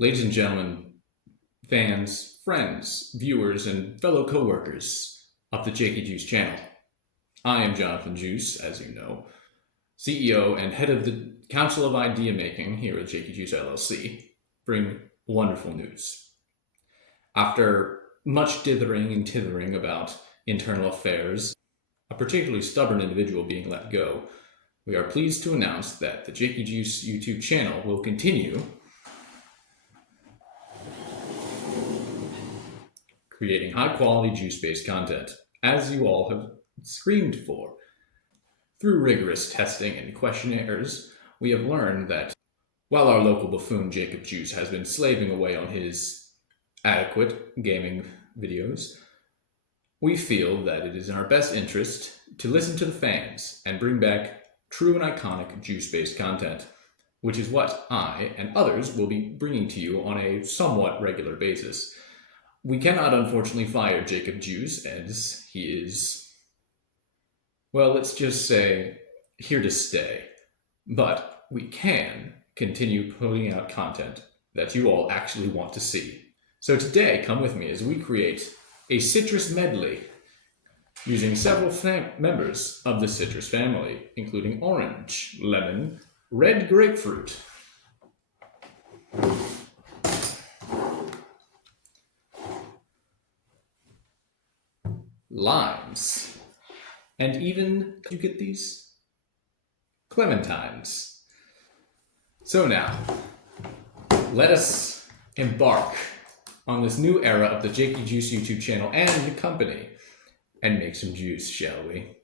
Ladies and gentlemen, fans, friends, viewers, and fellow co-workers of the Jakey Juice channel. I am Jonathan Juice, as you know, CEO and head of the Council of Idea Making here at Jakey Juice LLC, bring wonderful news. After much dithering and tithering about internal affairs, a particularly stubborn individual being let go, we are pleased to announce that the Jakey Juice YouTube channel will continue creating high-quality juice-based content, as you all have screamed for. Through rigorous testing and questionnaires, we have learned that while our local buffoon Jacob Juice has been slaving away on his adequate gaming videos, we feel that it is in our best interest to listen to the fans and bring back true and iconic juice-based content, which is what I and others will be bringing to you on a somewhat regular basis. We cannot unfortunately fire Jacob Juice, as he is, well, let's just say, here to stay. But we can continue putting out content that you all actually want to see. So today, come with me as we create a citrus medley using several members of the citrus family, including orange, lemon, red grapefruit, limes, and even, you get these? Clementines. So now, let us embark on this new era of the Jakey Juice YouTube channel and the company and make some juice, shall we?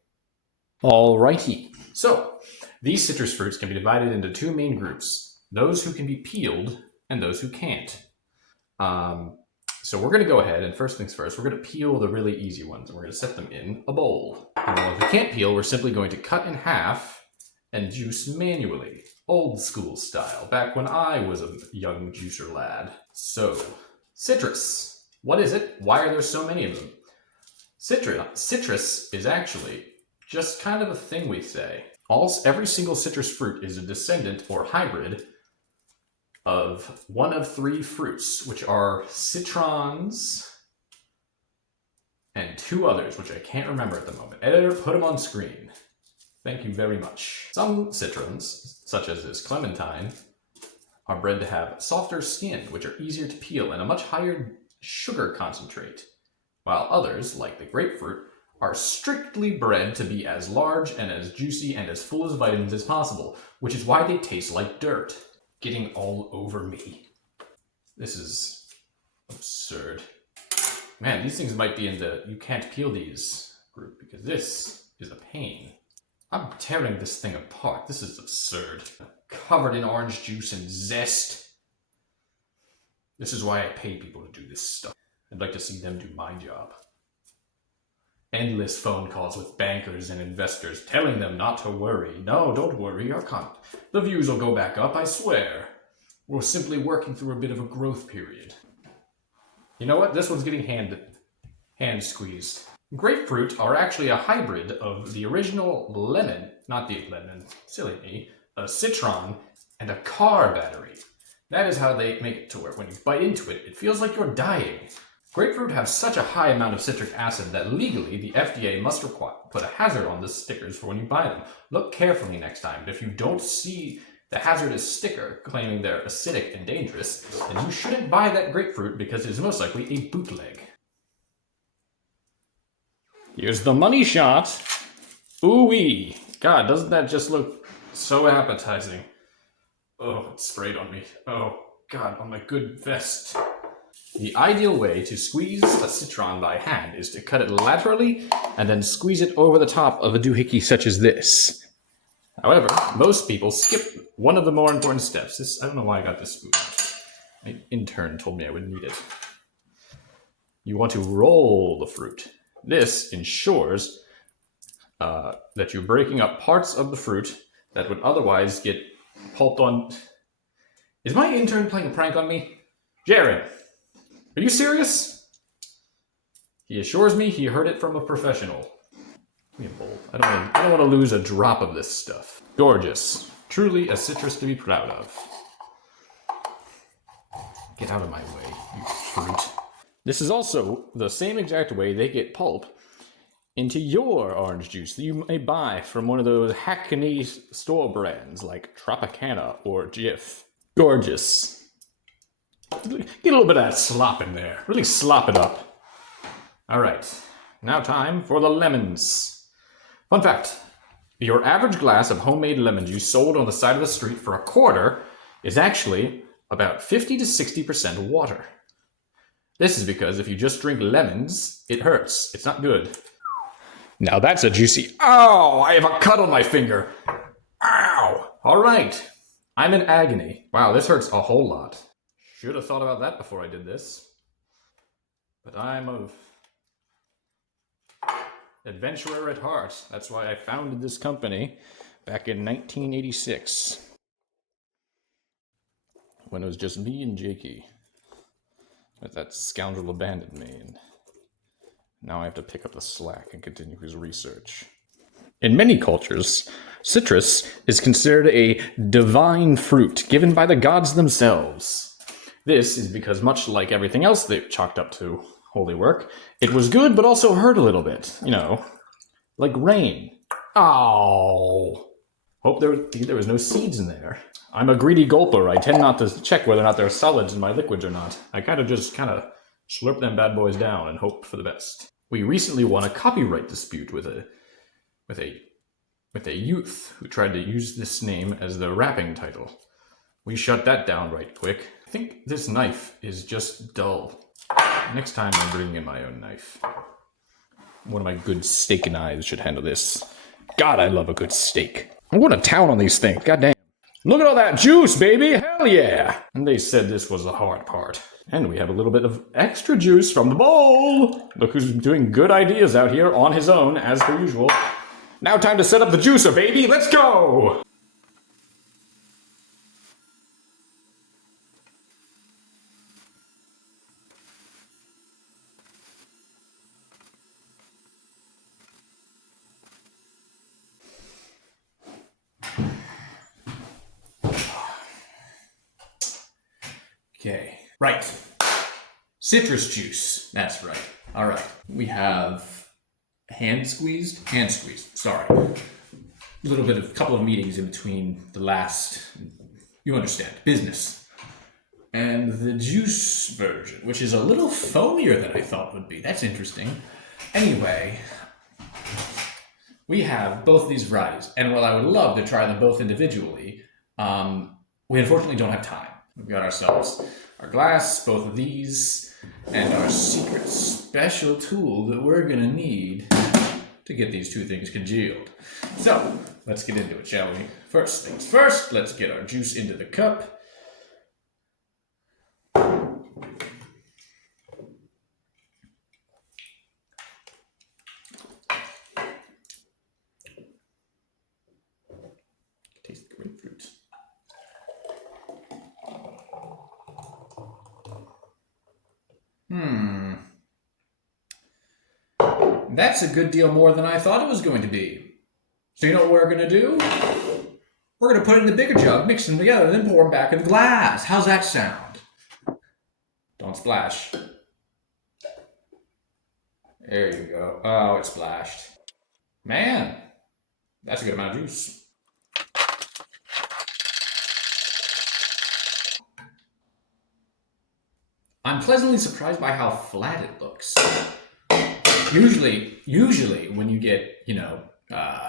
Alrighty. So, these citrus fruits can be divided into two main groups. Those who can be peeled and those who can't. So we're going to go ahead and first things first, we're going to peel the really easy ones and we're going to set them in a bowl. And if we can't peel, we're simply going to cut in half and juice manually. Old school style, back when I was a young juicer lad. So, citrus. What is it? Why are there so many of them? Citrus is actually just kind of a thing we say. Every single citrus fruit is a descendant or hybrid of one of three fruits, which are citrons and two others, which I can't remember at the moment. Editor, put them on screen. Thank you very much. Some citrons, such as this clementine, are bred to have softer skin, which are easier to peel and a much higher sugar concentrate, while others, like the grapefruit, are strictly bred to be as large and as juicy and as full of vitamins as possible, which is why they taste like dirt. Getting all over me. This is absurd. Man, these things might be in the you can't peel these group because this is a pain. I'm tearing this thing apart. This is absurd. Covered in orange juice and zest. This is why I pay people to do this stuff. I'd like to see them do my job. Endless phone calls with bankers and investors telling them not to worry. No, don't worry, the views will go back up, I swear. We're simply working through a bit of a growth period. You know what? This one's getting hand squeezed. Grapefruit are actually a hybrid of the original lemon, not the lemon, silly me, a citron, and a car battery. That is how they make it to where when you bite into it, it feels like you're dying. Grapefruit have such a high amount of citric acid that legally the FDA must put a hazard on the stickers for when you buy them. Look carefully next time, but if you don't see the hazardous sticker claiming they're acidic and dangerous, then you shouldn't buy that grapefruit because it is most likely a bootleg. Here's the money shot. Ooh-wee. God, doesn't that just look so appetizing? Oh, it sprayed on me. Oh, God, on my good vest. The ideal way to squeeze a citron by hand is to cut it laterally and then squeeze it over the top of a doohickey such as this. However, most people skip one of the more important steps. I don't know why I got this spoon out. My intern told me I would need it. You want to roll the fruit. This ensures that you're breaking up parts of the fruit that would otherwise get pulped on. Is my intern playing a prank on me? Jared! Are you serious? He assures me he heard it from a professional. Give me a bowl. I don't want to lose a drop of this stuff. Gorgeous. Truly a citrus to be proud of. Get out of my way, you fruit. This is also the same exact way they get pulp into your orange juice that you may buy from one of those hackney store brands like Tropicana or Jif. Gorgeous. Get a little bit of that slop in there. Really slop it up. All right, now time for the lemons. Fun fact, your average glass of homemade lemon juice sold on the side of the street for $0.25 is actually about 50 to 60% water. This is because if you just drink lemons, it hurts. It's not good. Now that's a juicy... Ow! I have a cut on my finger. Ow! All right. I'm in agony. Wow, this hurts a whole lot. Should have thought about that before I did this. But I'm a adventurer at heart. That's why I founded this company back in 1986. When it was just me and Jakey. But that scoundrel abandoned me, and now I have to pick up the slack and continue his research. In many cultures, citrus is considered a divine fruit given by the gods themselves. This is because, much like everything else they've chalked up to holy work, it was good but also hurt a little bit. You know, like rain. Oh! Hope there was no seeds in there. I'm a greedy gulper. I tend not to check whether or not there are solids in my liquids or not. I just slurp them bad boys down and hope for the best. We recently won a copyright dispute with a youth who tried to use this name as the rapping title. We shut that down right quick. I think this knife is just dull. Next time I'm bringing in my own knife. One of my good steak knives should handle this. God, I love a good steak. I'm going to town on these things. God damn. Look at all that juice, baby! Hell yeah! And they said this was the hard part. And we have a little bit of extra juice from the bowl! Look who's doing good ideas out here on his own, as per usual. Now time to set up the juicer, baby! Let's go! Okay. Right. Citrus juice. That's right. All right. We have hand squeezed. Sorry. Couple of meetings in between the last, you understand, business. And the juice version, which is a little foamier than I thought it would be. That's interesting. Anyway, we have both these varieties. And while I would love to try them both individually, we unfortunately don't have time. We've got ourselves our glass, both of these, and our secret special tool that we're gonna need to get these two things congealed. So, let's get into it, shall we? First things first, let's get our juice into the cup. Taste the grapefruit. That's a good deal more than I thought it was going to be. So you know what we're going to do? We're going to put it in the bigger jug, mix them together, then pour them back in the glass. How's that sound? Don't splash. There you go. Oh, it splashed. Man, that's a good amount of juice. I'm pleasantly surprised by how flat it looks. Usually when you get,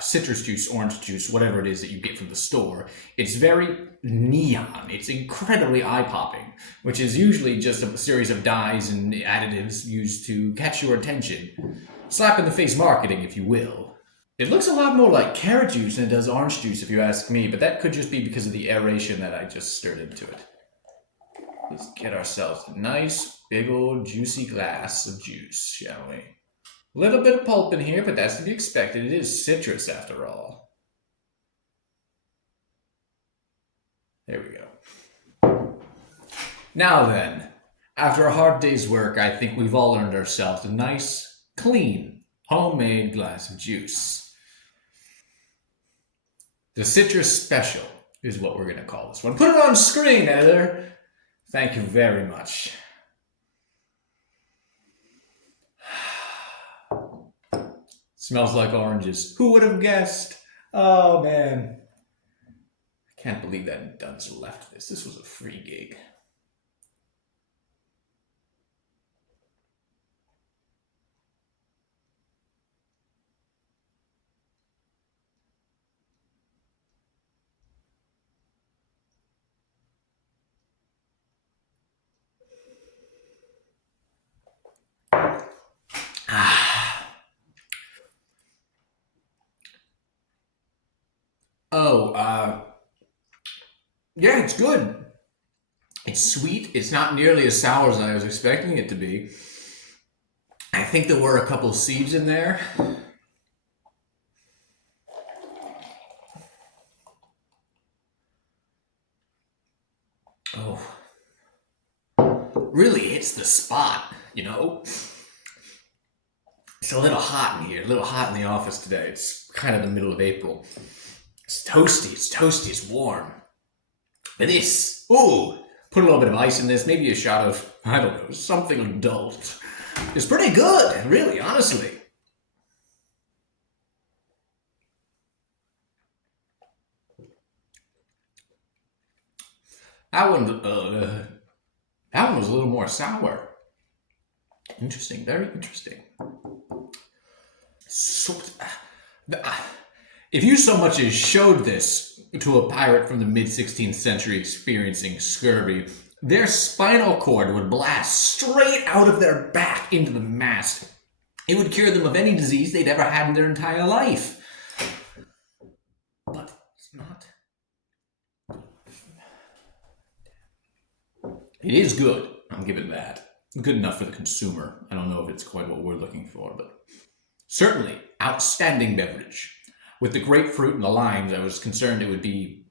citrus juice, orange juice, whatever it is that you get from the store, it's very neon. It's incredibly eye-popping, which is usually just a series of dyes and additives used to catch your attention. Slap in the face marketing, if you will. It looks a lot more like carrot juice than it does orange juice, if you ask me, but that could just be because of the aeration that I just stirred into it. Let's get ourselves a nice, big old juicy glass of juice, shall we? A little bit of pulp in here, but that's to be expected. It is citrus, after all. There we go. Now then, after a hard day's work, I think we've all earned ourselves a nice, clean, homemade glass of juice. The Citrus Special is what we're going to call this one. Put it on screen, editor! Thank you very much. Smells like oranges. Who would have guessed? Oh, man. I can't believe that dunce left this. This was a free gig. Oh, yeah, it's good. It's sweet. It's not nearly as sour as I was expecting it to be. I think there were a couple seeds in there. Oh, really hits the spot, you know? It's a little hot in here, a little hot in the office today. It's kind of the middle of April. It's toasty, it's warm. But this, ooh, put a little bit of ice in this, maybe a shot of, I don't know, something adult. It's pretty good, really, honestly. That one was a little more sour. Interesting, very interesting. If you so much as showed this to a pirate from the mid-16th century experiencing scurvy, their spinal cord would blast straight out of their back into the mast. It would cure them of any disease they'd ever had in their entire life. But it's not. It is good. I'll give it that. Good enough for the consumer. I don't know if it's quite what we're looking for, but certainly outstanding beverage. With the grapefruit and the limes, I was concerned it would be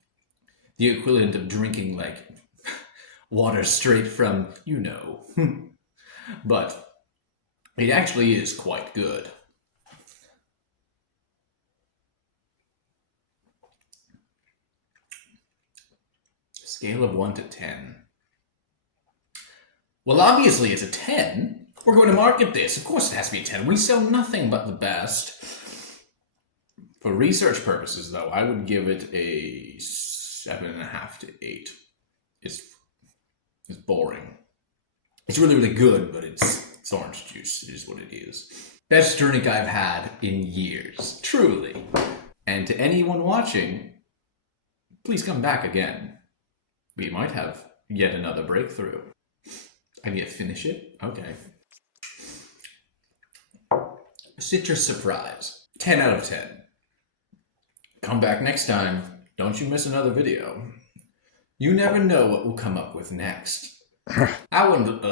the equivalent of drinking like water straight from, you know. But it actually is quite good. Scale of 1 to 10. Well, obviously it's a 10. We're going to market this. Of course it has to be a 10. We sell nothing but the best. For research purposes, though, I would give it a 7.5 to 8. It's boring. It's really, really good, but it's orange juice. It is what it is. Best drink I've had in years. Truly. And to anyone watching, please come back again. We might have yet another breakthrough. I need to finish it? Okay. Citrus Surprise. 10 out of 10. Come back next time. Don't you miss another video. You never know what we'll come up with next. I wouldn't...